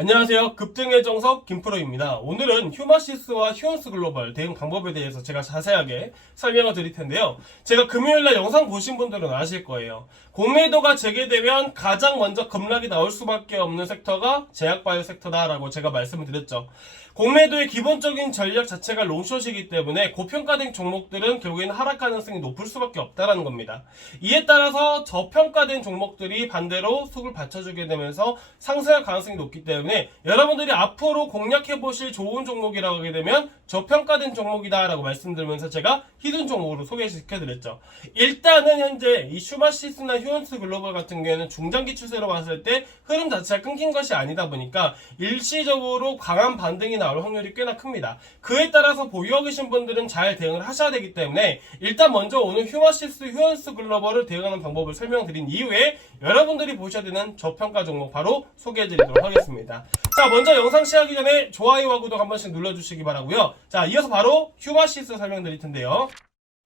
안녕하세요. 급등의 정석 김프로입니다. 오늘은 휴마시스와 휴원스 글로벌 대응 방법에 대해서 제가 자세하게 설명을 드릴 텐데요. 제가 금요일날 영상 보신 분들은 아실 거예요. 공매도가 재개되면 가장 먼저 급락이 나올 수밖에 없는 섹터가 제약바이오 섹터다라고 제가 말씀을 드렸죠. 공매도의 기본적인 전략 자체가 롱숏이기 때문에 고평가된 종목들은 결국에는 하락 가능성이 높을 수밖에 없다는 겁니다. 이에 따라서 저평가된 종목들이 반대로 속을 받쳐주게 되면서 상승할 가능성이 높기 때문에 여러분들이 앞으로 공략해보실 좋은 종목이라고 하게 되면 저평가된 종목이다 라고 말씀드리면서 제가 히든 종목으로 소개시켜드렸죠. 일단은 현재 이 슈마시스나 휴원스 글로벌 같은 경우에는 중장기 추세로 봤을 때 흐름 자체가 끊긴 것이 아니다 보니까 일시적으로 강한 반등이 나올 확률이 꽤나 큽니다. 그에 따라서 보유하고 계신 분들은 잘 대응을 하셔야 되기 때문에 일단 먼저 오늘 휴마시스, 휴원스 글로벌을 대응하는 방법을 설명드린 이후에 여러분들이 보셔야 되는 저평가 종목 바로 소개해드리도록 하겠습니다. 자, 먼저 영상 시작하기 전에 좋아요와 구독 한 번씩 눌러주시기 바라고요. 자, 이어서 바로 휴마시스 설명드릴 텐데요.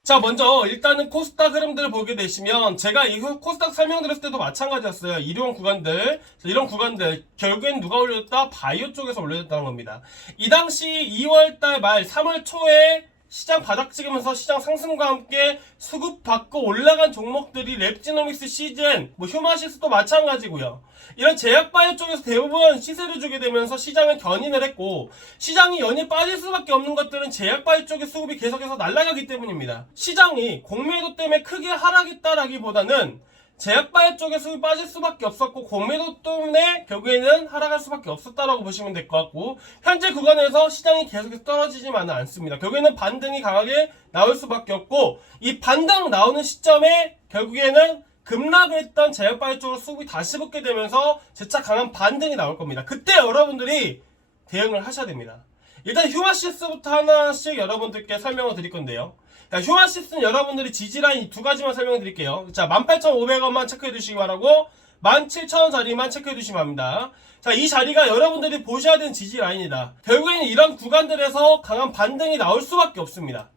자, 먼저 일단은 코스닥 흐름들을 보게 되시면 제가 이 코스닥 설명드렸을 때도 마찬가지였어요. 이런 구간들, 이런 구간들 결국엔 누가 올려줬다? 바이오 쪽에서 올려줬다는 겁니다. 이 당시 2월달 말 3월 초에 시장 바닥 찍으면서 시장 상승과 함께 수급받고 올라간 종목들이 랩지노믹스, 시즌, 휴마시스도 마찬가지고요. 이런 제약바이오 쪽에서 대부분 시세를 주게 되면서 시장을 견인을 했고, 시장이 연이 빠질 수밖에 없는 것들은 제약바이오 쪽의 수급이 계속해서 날아가기 때문입니다. 시장이 공매도 때문에 크게 하락했다라기보다는 제약바이오 쪽에 수급이 빠질 수밖에 없었고 공매도 때문에 결국에는 하락할 수밖에 없었다라고 보시면 될 것 같고, 현재 구간에서 시장이 계속해서 떨어지지만은 않습니다. 결국에는 반등이 강하게 나올 수밖에 없고, 이 반등 나오는 시점에 결국에는 급락을 했던 제약바이오 쪽으로 수급이 다시 붙게 되면서 재차 강한 반등이 나올 겁니다. 그때 여러분들이 대응을 하셔야 됩니다. 일단 휴마시스부터 하나씩 여러분들께 설명을 드릴 건데요. 휴마시스는 여러분들이 지지라인 두 가지만 설명을 드릴게요. 자, 18,500원만 체크해 두시기 바라고 17,000원 자리만 체크해 두시면 합니다. 자, 이 자리가 여러분들이 보셔야 되는 지지라인이다. 결국에는 이런 구간들에서 강한 반등이 나올 수밖에 없습니다.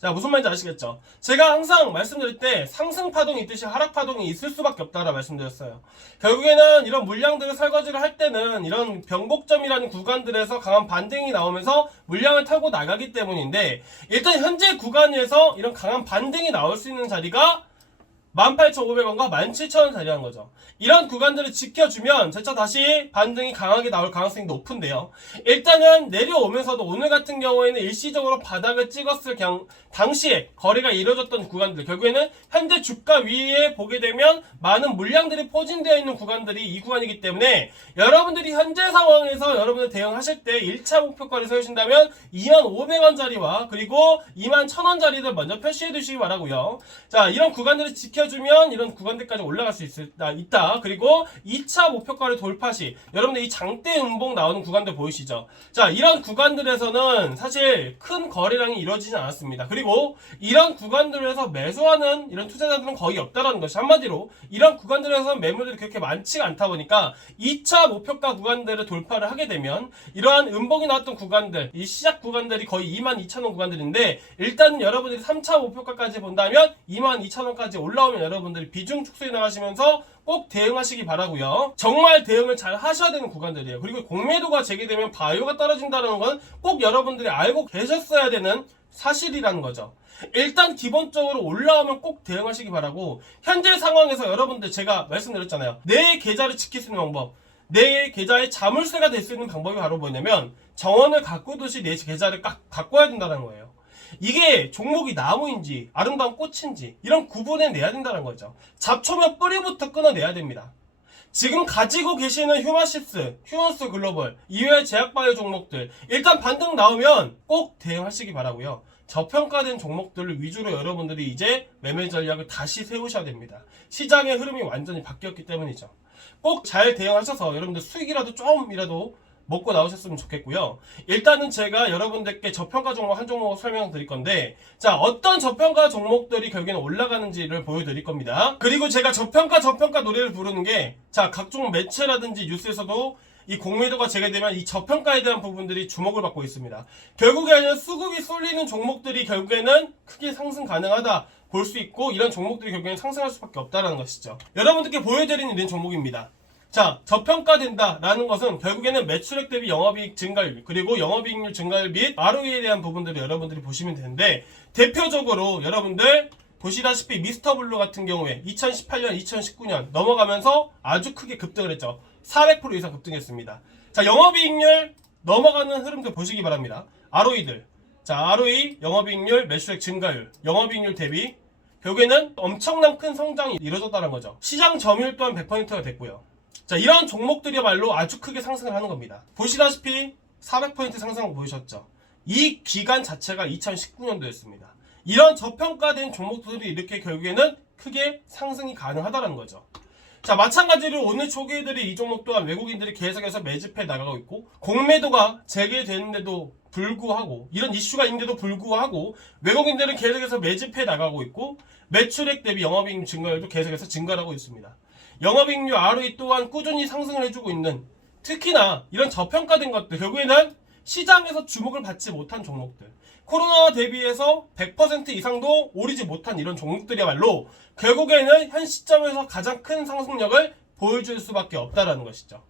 자, 무슨 말인지 아시겠죠? 제가 항상 말씀드릴 때 상승 파동이 있듯이 하락 파동이 있을 수밖에 없다라고 말씀드렸어요. 결국에는 이런 물량들을 설거지를 할 때는 이런 변곡점이라는 구간들에서 강한 반등이 나오면서 물량을 타고 나가기 때문인데, 일단 현재 구간에서 이런 강한 반등이 나올 수 있는 자리가 18,500원과 17,000원 자리한 거죠. 이런 구간들을 지켜주면 재차 다시 반등이 강하게 나올 가능성이 높은데요. 일단은 내려오면서도 오늘 같은 경우에는 일시적으로 바닥을 찍었을 당시에 거래가 이루어졌던 구간들, 결국에는 현재 주가 위에 보게 되면 많은 물량들이 포진되어 있는 구간들이 이 구간이기 때문에 여러분들이 현재 상황에서 여러분들 대응하실 때 1차 목표가를 세우신다면 25,500원짜리와 그리고 21,000원짜리를 먼저 표시해 두시기 바라고요. 자, 이런 구간들을 지켜주면 이런 구간들까지 올라갈 수 있다. 그리고 2차 목표가를 돌파 시 여러분들 이 장대 음봉 나오는 구간들 보이시죠? 자, 이런 구간들에서는 사실 큰 거래량이 이루어지지 않았습니다. 그리고 이런 구간들에서 매수하는 이런 투자자들은 거의 없다라는 것이, 한마디로 이런 구간들에서는 매물들이 그렇게 많지가 않다 보니까 2차 목표가 구간들을 돌파를 하게 되면 이러한 음봉이 나왔던 구간들, 이 시작 구간들이 거의 22,000원 구간들인데, 일단 여러분들이 3차 목표가까지 본다면 22,000원까지 올라오면 여러분들이 비중 축소해 나가시면서 꼭 대응하시기 바라고요. 정말 대응을 잘 하셔야 되는 구간들이에요. 그리고 공매도가 재개되면 바이오가 떨어진다는 건 꼭 여러분들이 알고 계셨어야 되는 사실이라는 거죠. 일단 기본적으로 올라오면 꼭 대응하시기 바라고, 현재 상황에서 여러분들 제가 말씀드렸잖아요. 내 계좌를 지킬 수 있는 방법, 내 계좌에 자물쇠가 될 수 있는 방법이 바로 뭐냐면 정원을 가꾸듯이 내 계좌를 가꿔야 된다는 거예요. 이게 종목이 나무인지 아름다운 꽃인지 이런 구분해내야 된다는 거죠. 잡초면 뿌리부터 끊어내야 됩니다. 지금 가지고 계시는 휴마시스, 휴원스 글로벌 이외의 제약바이오 종목들, 일단 반등 나오면 꼭 대응하시기 바라고요. 저평가된 종목들을 위주로 여러분들이 이제 매매 전략을 다시 세우셔야 됩니다. 시장의 흐름이 완전히 바뀌었기 때문이죠. 꼭 잘 대응하셔서 여러분들 수익이라도 좀이라도 먹고 나오셨으면 좋겠고요. 일단은 제가 여러분들께 저평가 종목 한 종목 설명드릴 건데, 자, 어떤 저평가 종목들이 결국에는 올라가는지를 보여드릴 겁니다. 그리고 제가 저평가 노래를 부르는 게, 자, 각종 매체라든지 뉴스에서도 이 공매도가 재개되면 이 저평가에 대한 부분들이 주목을 받고 있습니다. 결국에는 수급이 쏠리는 종목들이 결국에는 크게 상승 가능하다 볼 수 있고, 이런 종목들이 결국에는 상승할 수밖에 없다는 것이죠. 여러분들께 보여드리는 이런 종목입니다. 자, 저평가된다라는 것은 결국에는 매출액 대비 영업이익 증가율, 그리고 영업이익률 증가율 및 ROE에 대한 부분들을 여러분들이 보시면 되는데, 대표적으로 여러분들 보시다시피 미스터블루 같은 경우에 2018년, 2019년 넘어가면서 아주 크게 급등을 했죠. 400% 이상 급등했습니다. 자, 영업이익률 넘어가는 흐름도 보시기 바랍니다. ROE들. 자, ROE, 영업이익률, 매출액 증가율, 영업이익률 대비 결국에는 엄청난 큰 성장이 이루어졌다는 거죠. 시장 점유율 또한 100%가 됐고요. 자, 이런 종목들이야말로 아주 크게 상승을 하는 겁니다. 보시다시피 400% 상승을 보이셨죠. 이 기간 자체가 2019년도였습니다. 이런 저평가된 종목들이 이렇게 결국에는 크게 상승이 가능하다는 거죠. 자, 마찬가지로 오늘 초기들이 이 종목 또한 외국인들이 계속해서 매집해 나가고 있고, 공매도가 재개되는데도 불구하고, 이런 이슈가 있는데도 불구하고 외국인들은 계속해서 매집해 나가고 있고, 매출액 대비 영업이익 증가율도 계속해서 증가를 하고 있습니다. 영업이익률 ROE 또한 꾸준히 상승을 해주고 있는, 특히나 이런 저평가된 것들, 결국에는 시장에서 주목을 받지 못한 종목들, 코로나와 대비해서 100% 이상도 오르지 못한 이런 종목들이야말로 결국에는 현 시점에서 가장 큰 상승력을 보여줄 수밖에 없다라는 것이죠.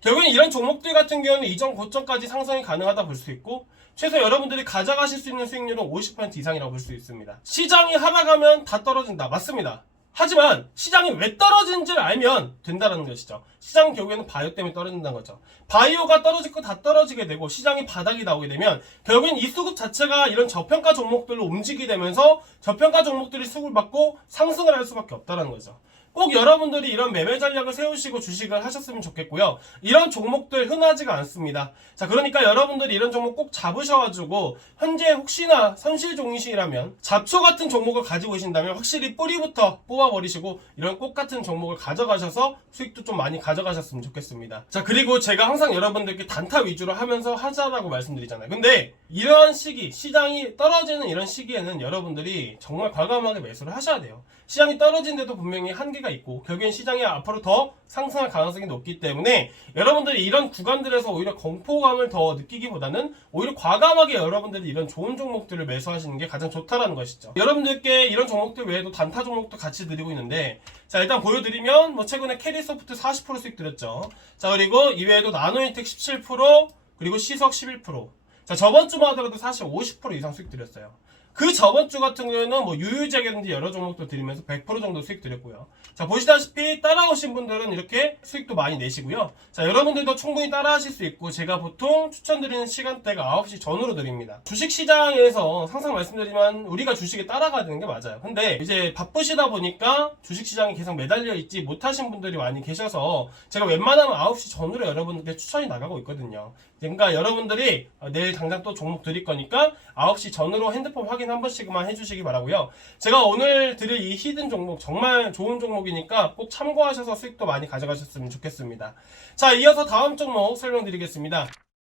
결국엔 이런 종목들 같은 경우는 이전 고점까지 상승이 가능하다 볼 수 있고, 최소 여러분들이 가져가실 수 있는 수익률은 50% 이상이라고 볼 수 있습니다. 시장이 하락하면 다 떨어진다. 맞습니다. 하지만 시장이 왜 떨어지는지를 알면 된다는 것이죠. 시장은 결국에는 바이오 때문에 떨어진다는 거죠. 바이오가 떨어질 거 다 떨어지게 되고 시장이 바닥이 나오게 되면 결국엔 이 수급 자체가 이런 저평가 종목들로 움직이게 되면서 저평가 종목들이 수급을 받고 상승을 할 수밖에 없다는 거죠. 꼭 여러분들이 이런 매매 전략을 세우시고 주식을 하셨으면 좋겠고요. 이런 종목들 흔하지가 않습니다. 자, 그러니까 여러분들이 이런 종목 꼭 잡으셔가지고 현재 혹시나 선실 종이시라면 잡초 같은 종목을 가지고 계신다면 확실히 뿌리부터 뽑아버리시고 이런 꽃 같은 종목을 가져가셔서 수익도 좀 많이 가져가셨으면 좋겠습니다. 자, 그리고 제가 항상 여러분들께 단타 위주로 하면서 하자라고 말씀드리잖아요. 근데 이러한 시기, 시장이 떨어지는 이런 시기에는 여러분들이 정말 과감하게 매수를 하셔야 돼요. 시장이 떨어진데도 분명히 한계가 있고 결국엔 시장이 앞으로 더 상승할 가능성이 높기 때문에 여러분들이 이런 구간들에서 오히려 공포감을 더 느끼기보다는 오히려 과감하게 여러분들이 이런 좋은 종목들을 매수하시는 게 가장 좋다라는 것이죠. 여러분들께 이런 종목들 외에도 단타 종목도 같이 드리고 있는데, 자, 일단 보여드리면 뭐 최근에 캐리소프트 40% 수익 드렸죠. 자, 그리고 이외에도 나노인텍 17%, 그리고 시석 11%. 자, 저번 주만 하더라도 사실 50% 이상 수익 드렸어요. 그 저번 주 같은 경우에는 뭐 유유제라든지 여러 종목도 드리면서 100% 정도 수익 드렸고요. 자, 보시다시피 따라오신 분들은 이렇게 수익도 많이 내시고요. 자, 여러분들도 충분히 따라하실 수 있고, 제가 보통 추천드리는 시간대가 9시 전후로 드립니다. 주식시장에서 항상 말씀드리지만 우리가 주식에 따라가야 되는 게 맞아요. 근데 이제 바쁘시다 보니까 주식시장에 계속 매달려 있지 못하신 분들이 많이 계셔서 제가 웬만하면 9시 전후로 여러분들께 추천이 나가고 있거든요. 그러니까 여러분들이 내일 당장 또 종목 드릴 거니까 9시 전후로 핸드폰 확인 한 번씩만 해주시기 바라고요. 제가 오늘 드릴 이 히든 종목 정말 좋은 종목이니까 꼭 참고하셔서 수익도 많이 가져가셨으면 좋겠습니다. 자, 이어서 다음 종목 설명드리겠습니다.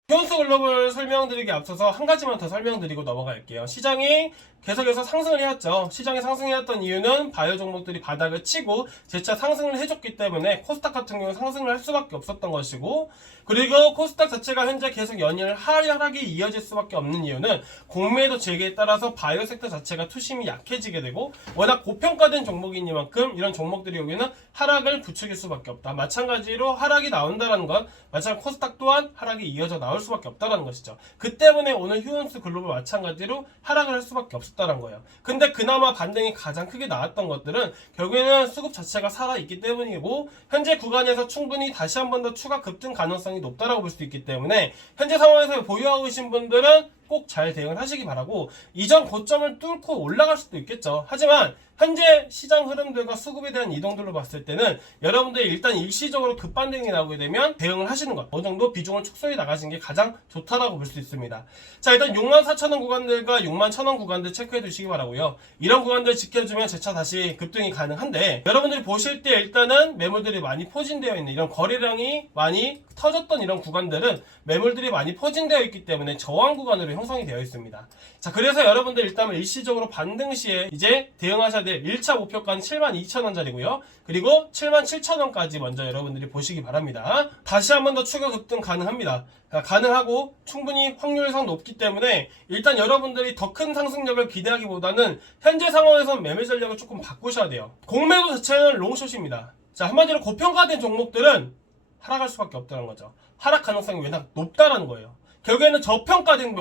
휴원스 글로벌 설명드리기 앞서서 한 가지만 더 설명드리고 넘어갈게요. 시장이 계속해서 상승을 해왔죠. 시장이 상승해왔던 이유는 바이오 종목들이 바닥을 치고 재차 상승을 해줬기 때문에 코스닥 같은 경우는 상승을 할 수밖에 없었던 것이고, 그리고 코스닥 자체가 현재 계속 연일 하락이 이어질 수밖에 없는 이유는 공매도 재개에 따라서 바이오 섹터 자체가 투심이 약해지게 되고 워낙 고평가된 종목이니만큼 이런 종목들이 여기는 하락을 부추길 수밖에 없다. 마찬가지로 하락이 나온다는 건 마찬가지로 코스닥 또한 하락이 이어져 나올 수밖에 없다는 것이죠. 그 때문에 오늘 휴원스 글로벌 마찬가지로 하락을 할 수밖에 없었다는 거예요. 근데 그나마 반등이 가장 크게 나왔던 것들은 결국에는 수급 자체가 살아있기 때문이고, 현재 구간에서 충분히 다시 한 번 더 추가 급등 가능성이 높다라고 볼 수 있기 때문에 현재 상황에서 보유하고 계신 분들은 꼭 잘 대응을 하시기 바라고, 이전 고점을 뚫고 올라갈 수도 있겠죠. 하지만 현재 시장 흐름들과 수급에 대한 이동들로 봤을 때는 여러분들이 일단 일시적으로 급반등이 나오게 되면 대응을 하시는 것, 어느 정도 비중을 축소해 나가시는 게 가장 좋다라고 볼 수 있습니다. 자, 일단 64,000원 구간들과 61,000원 구간들 체크해 두시기 바라고요. 이런 구간들 지켜주면 재차 다시 급등이 가능한데, 여러분들이 보실 때 일단은 매물들이 많이 포진되어 있는 이런 거래량이 많이 터졌던 이런 구간들은 매물들이 많이 포진되어 있기 때문에 저항 구간으로 형성이 되어 있습니다. 자, 그래서 여러분들 일단 일시적으로 반등 시에 이제 대응하셔야 될 1차 목표가는 72,000원짜리고요. 그리고 77,000원까지 먼저 여러분들이 보시기 바랍니다. 다시 한 번 더 추가 급등 가능합니다. 가능하고 충분히 확률상 높기 때문에 일단 여러분들이 더 큰 상승력을 기대하기보다는 현재 상황에서 매매 전략을 조금 바꾸셔야 돼요. 공매도 자체는 롱숏입니다. 자, 한마디로 고평가된 종목들은 하락할 수밖에 없다는 거죠. 하락 가능성이 워낙 높다는 거예요. 결국에는 저평가된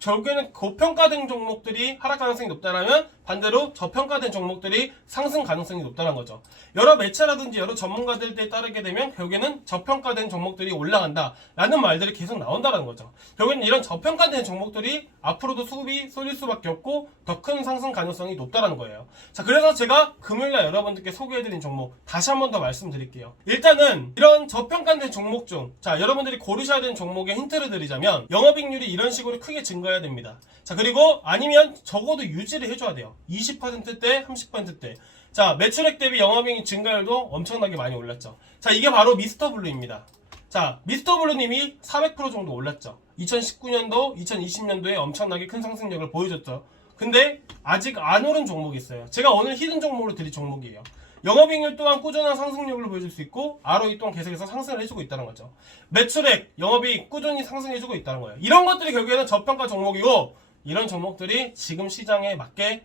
결국에는 고평가된 종목들이 하락 가능성이 높다라면 반대로 저평가된 종목들이 상승 가능성이 높다는 거죠. 여러 매체라든지 여러 전문가들에 따르게 되면 결국에는 저평가된 종목들이 올라간다라는 말들이 계속 나온다는 거죠. 결국에는 이런 저평가된 종목들이 앞으로도 수급이 쏠릴 수밖에 없고 더 큰 상승 가능성이 높다는 거예요. 자, 그래서 제가 금요일날 여러분들께 소개해드린 종목 다시 한 번 더 말씀드릴게요. 일단은 이런 저평가된 종목 중 여러분들이 고르셔야 되는 종목의 힌트를 드리자면 영업이익률이 이런 식으로 크게 증가해야 됩니다. 자, 그리고 아니면 적어도 유지를 해줘야 돼요. 20%대, 30%대. 자, 매출액 대비 영업이익 증가율도 엄청나게 많이 올랐죠. 자, 이게 바로 미스터블루입니다. 자, 미스터블루님이 400% 정도 올랐죠. 2019년도, 2020년도에 엄청나게 큰 상승력을 보여줬죠. 근데 아직 안 오른 종목이 있어요. 제가 오늘 히든 종목으로 드릴 종목이에요. 영업이익률 또한 꾸준한 상승력을 보여줄 수 있고 ROE 또한 계속해서 상승을 해주고 있다는 거죠. 매출액, 영업이익 꾸준히 상승해주고 있다는 거예요. 이런 것들이 결국에는 저평가 종목이고 이런 종목들이 지금 시장에 맞게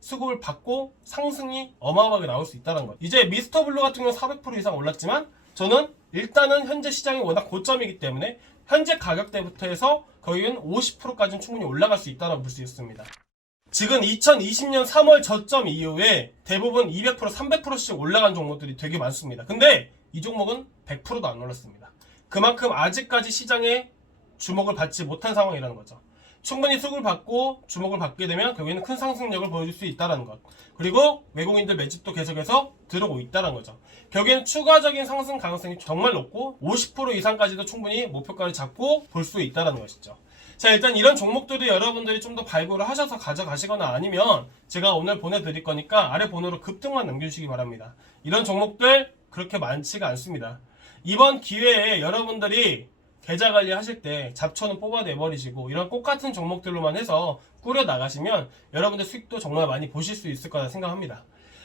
수급을 받고 상승이 어마어마하게 나올 수 있다는 거예요. 이제 미스터블루 같은 경우는 400% 이상 올랐지만 저는 일단은 현재 시장이 워낙 고점이기 때문에 현재 가격대부터 해서 거의는 50%까지는 충분히 올라갈 수 있다고 볼 수 있습니다. 지금 2020년 3월 저점 이후에 대부분 200%, 300%씩 올라간 종목들이 되게 많습니다. 근데 이 종목은 100%도 안 올랐습니다. 그만큼 아직까지 시장에 주목을 받지 못한 상황이라는 거죠. 충분히 수급을 받고 주목을 받게 되면 결국에는 큰 상승력을 보여줄 수 있다는 것. 그리고 외국인들 매집도 계속해서 들어오고 있다는 거죠. 결국에는 추가적인 상승 가능성이 정말 높고 50% 이상까지도 충분히 목표가를 잡고 볼 수 있다는 것이죠. 자, 일단 이런 종목들을 여러분들이 좀 더 발굴을 하셔서 가져가시거나 아니면 제가 오늘 보내드릴 거니까 아래 번호로 급등만 남겨주시기 바랍니다. 이런 종목들 그렇게 많지가 않습니다. 이번 기회에 여러분들이 계좌 관리 하실 때 잡초는 뽑아내버리시고 이런 꽃같은 종목들로만 해서 꾸려 나가시면 여러분들 수익도 정말 많이 보실 수 있을 거라 생각합니다.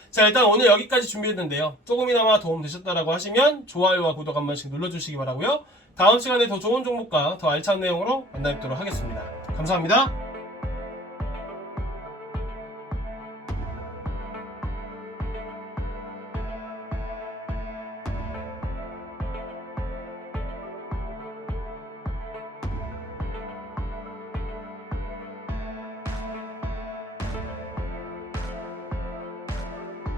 자, 일단 오늘 여기까지 준비했는데요. 조금이나마 도움 되셨다라고 하시면 좋아요와 구독 한 번씩 눌러주시기 바라고요. 다음 시간에 더 좋은 종목과 더 알찬 내용으로 만나 뵙도록 하겠습니다. 감사합니다.